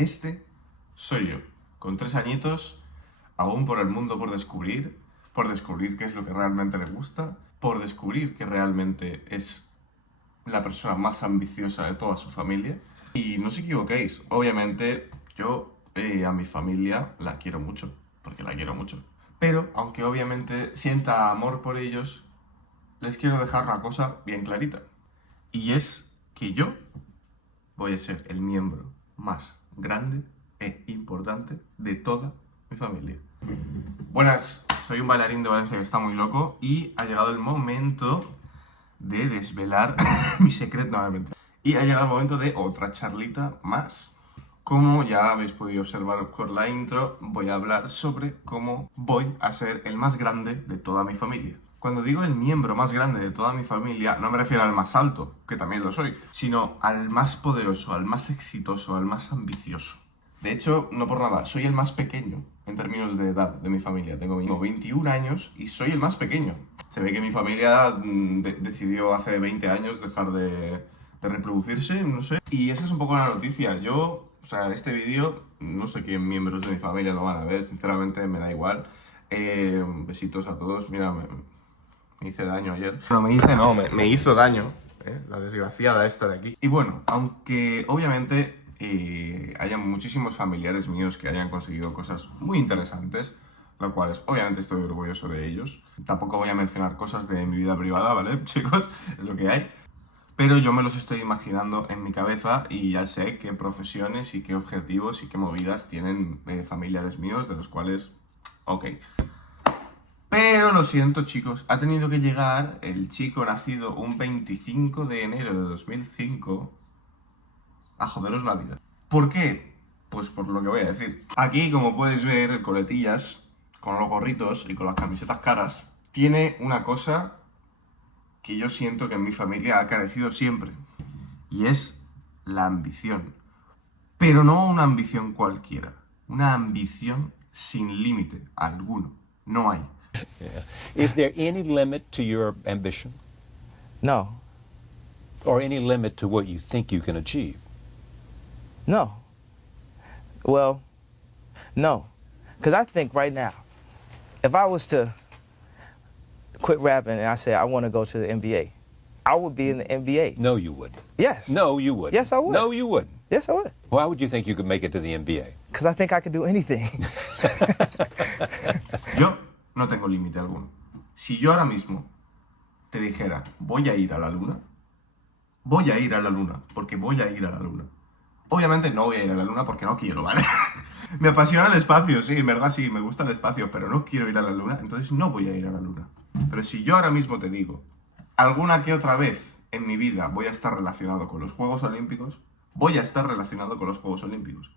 Este soy yo, con 3 añitos, aún por el mundo por descubrir qué es lo que realmente le gusta, por descubrir que realmente es la persona más ambiciosa de toda su familia. Y no os equivoquéis, obviamente yo a mi familia la quiero mucho, porque la quiero mucho. Pero, aunque obviamente sienta amor por ellos, les quiero dejar una cosa bien clarita. Y es que yo voy a ser el miembro más grande e importante de toda mi familia. Buenas, soy un bailarín de Valencia que está muy loco y ha llegado el momento de desvelar mi secreto. No, mentira. Y ha llegado el momento de otra charlita más. Como ya habéis podido observar por la intro, voy a hablar sobre cómo voy a ser el más grande de toda mi familia. Cuando digo el miembro más grande de toda mi familia, no me refiero al más alto, que también lo soy, sino al más poderoso, al más exitoso, al más ambicioso. De hecho, no por nada, soy el más pequeño en términos de edad de mi familia. Tengo 21 años y soy el más pequeño. Se ve que mi familia decidió hace 20 años dejar de reproducirse, no sé. Y esa es un poco la noticia. O sea, este vídeo, no sé qué miembros de mi familia lo van a ver, sinceramente me da igual. Besitos a todos. Mira, me hice daño ayer. No, me hizo daño, la desgraciada esta de aquí. Y bueno, aunque obviamente hayan muchísimos familiares míos que hayan conseguido cosas muy interesantes, lo cual es, obviamente estoy orgulloso de ellos. Tampoco voy a mencionar cosas de mi vida privada, ¿vale, chicos? Es lo que hay. Pero yo me los estoy imaginando en mi cabeza y ya sé qué profesiones y qué objetivos y qué movidas tienen familiares míos, de los cuales, ok. Pero lo siento, chicos, ha tenido que llegar el chico nacido un 25 de enero de 2005 a joderos la vida. ¿Por qué? Pues por lo que voy a decir. Aquí, como puedes ver, el Coletillas, con los gorritos y con las camisetas caras, tiene una cosa que yo siento que en mi familia ha carecido siempre. Y es la ambición. Pero no una ambición cualquiera. Una ambición sin límite alguno. No hay. Yeah. Is there any limit to your ambition? No. Or any limit to what you think you can achieve? No. Well, no. Because I think right now, if I was to quit rapping and I said I want to go to the NBA, I would be in the NBA. No, you wouldn't. Yes. No, you wouldn't. Yes, I would. No, you wouldn't. Yes, I would. Why would you think you could make it to the NBA? Because I think I could do anything. Yo no tengo límite alguno. Si yo ahora mismo te dijera, voy a ir a la luna, voy a ir a la luna, porque voy a ir a la luna. Obviamente no voy a ir a la luna porque no quiero, ¿vale? Me apasiona el espacio, sí, en verdad sí, me gusta el espacio, pero no quiero ir a la luna, entonces no voy a ir a la luna. Pero si yo ahora mismo te digo, alguna que otra vez en mi vida voy a estar relacionado con los Juegos Olímpicos, voy a estar relacionado con los Juegos Olímpicos.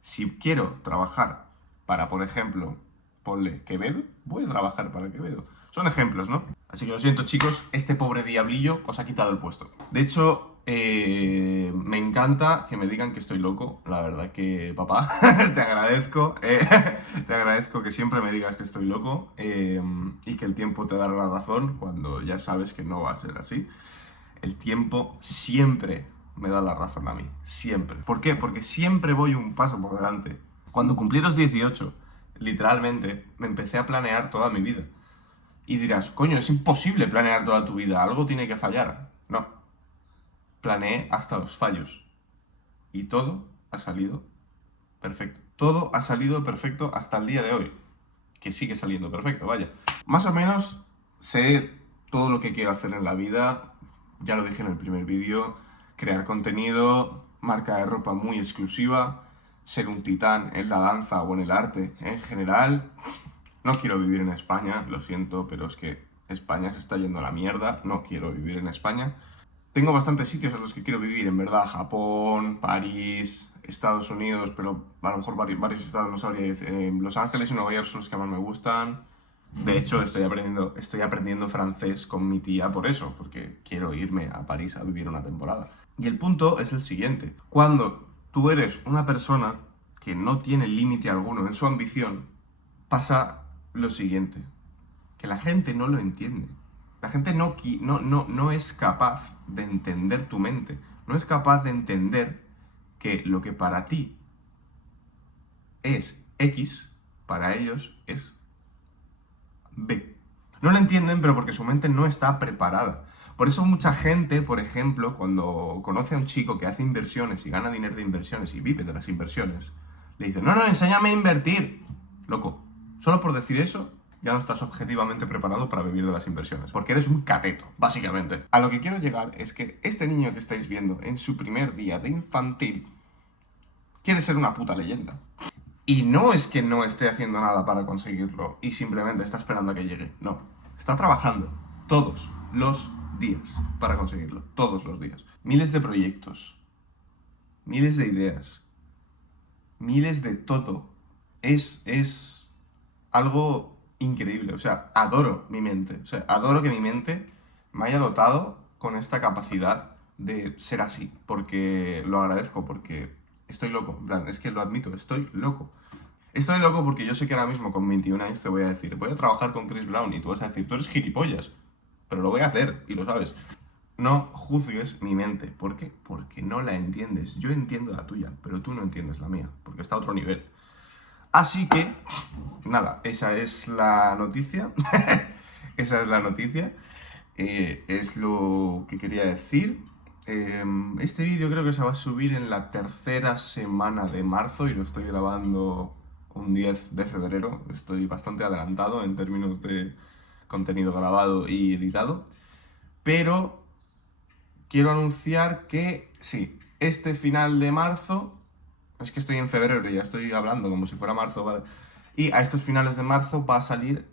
Si quiero trabajar para, por ejemplo, ponle Quevedo, voy a trabajar para Quevedo. Son ejemplos, ¿no? Así que lo siento, chicos, este pobre diablillo os ha quitado el puesto. De hecho, me encanta que me digan que estoy loco. La verdad que, papá, te agradezco. Te agradezco que siempre me digas que estoy loco y que el tiempo te dará la razón cuando ya sabes que no va a ser así. El tiempo siempre me da la razón a mí, siempre. ¿Por qué? Porque siempre voy un paso por delante. Cuando cumplí los 18, literalmente, me empecé a planear toda mi vida. Y dirás, coño, es imposible planear toda tu vida, algo tiene que fallar. No, planeé hasta los fallos. Y todo ha salido perfecto. Todo ha salido perfecto hasta el día de hoy. Que sigue saliendo perfecto, vaya. Más o menos sé todo lo que quiero hacer en la vida. Ya lo dije en el primer vídeo. Crear contenido, marca de ropa muy exclusiva, ser un titán en la danza o en el arte en general. No quiero vivir en España, lo siento, pero es que España se está yendo a la mierda. No quiero vivir en España. Tengo bastantes sitios en los que quiero vivir, en verdad. Japón, París, Estados Unidos, pero a lo mejor varios estados no sabría decir. Los Ángeles y Nueva York son los que más me gustan. De hecho, estoy aprendiendo francés con mi tía por eso, porque quiero irme a París a vivir una temporada. Y el punto es el siguiente. Cuando tú eres una persona que no tiene límite alguno en su ambición, pasa lo siguiente, que la gente no lo entiende. La gente no es capaz de entender tu mente, no es capaz de entender que lo que para ti es X, para ellos es B. No lo entienden, pero porque su mente no está preparada. Por eso mucha gente, por ejemplo, cuando conoce a un chico que hace inversiones y gana dinero de inversiones y vive de las inversiones, le dice, no, enséñame a invertir. Loco, solo por decir eso, ya no estás objetivamente preparado para vivir de las inversiones. Porque eres un cateto, básicamente. A lo que quiero llegar es que este niño que estáis viendo en su primer día de infantil quiere ser una puta leyenda. Y no es que no esté haciendo nada para conseguirlo y simplemente está esperando a que llegue. No, está trabajando todos los días para conseguirlo. Todos los días. Miles de proyectos. Miles de ideas. Miles de todo. Es algo increíble. O sea, adoro mi mente. O sea, adoro que mi mente me haya dotado con esta capacidad de ser así. Porque lo agradezco, porque estoy loco. En plan, es que lo admito, estoy loco. Estoy loco porque yo sé que ahora mismo con 21 años te voy a decir, voy a trabajar con Chris Brown y tú vas a decir, tú eres gilipollas. Pero lo voy a hacer y lo sabes. No juzgues mi mente. ¿Por qué? Porque no la entiendes. Yo entiendo la tuya, pero tú no entiendes la mía, porque está a otro nivel. Así que, nada, esa es la noticia. Esa es la noticia. Es lo que quería decir. Este vídeo creo que se va a subir en la tercera semana de marzo y lo estoy grabando un 10 de febrero. Estoy bastante adelantado en términos de contenido grabado y editado. Pero quiero anunciar que sí, este final de marzo, es que estoy en febrero y ya estoy hablando como si fuera marzo, ¿vale? Y a estos finales de marzo va a salir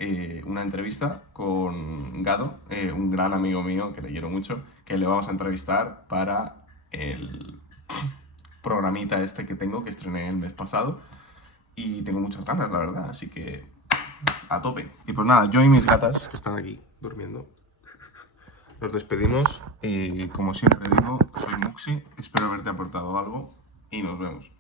una entrevista con Gado, un gran amigo mío que le quiero mucho, que le vamos a entrevistar para el programita este que tengo, que estrené el mes pasado. Y tengo muchas ganas, la verdad, así que a tope. Y pues nada, yo y mis gatas, que están aquí durmiendo, nos despedimos. Como siempre digo, soy Muxi, espero haberte aportado algo y nos vemos.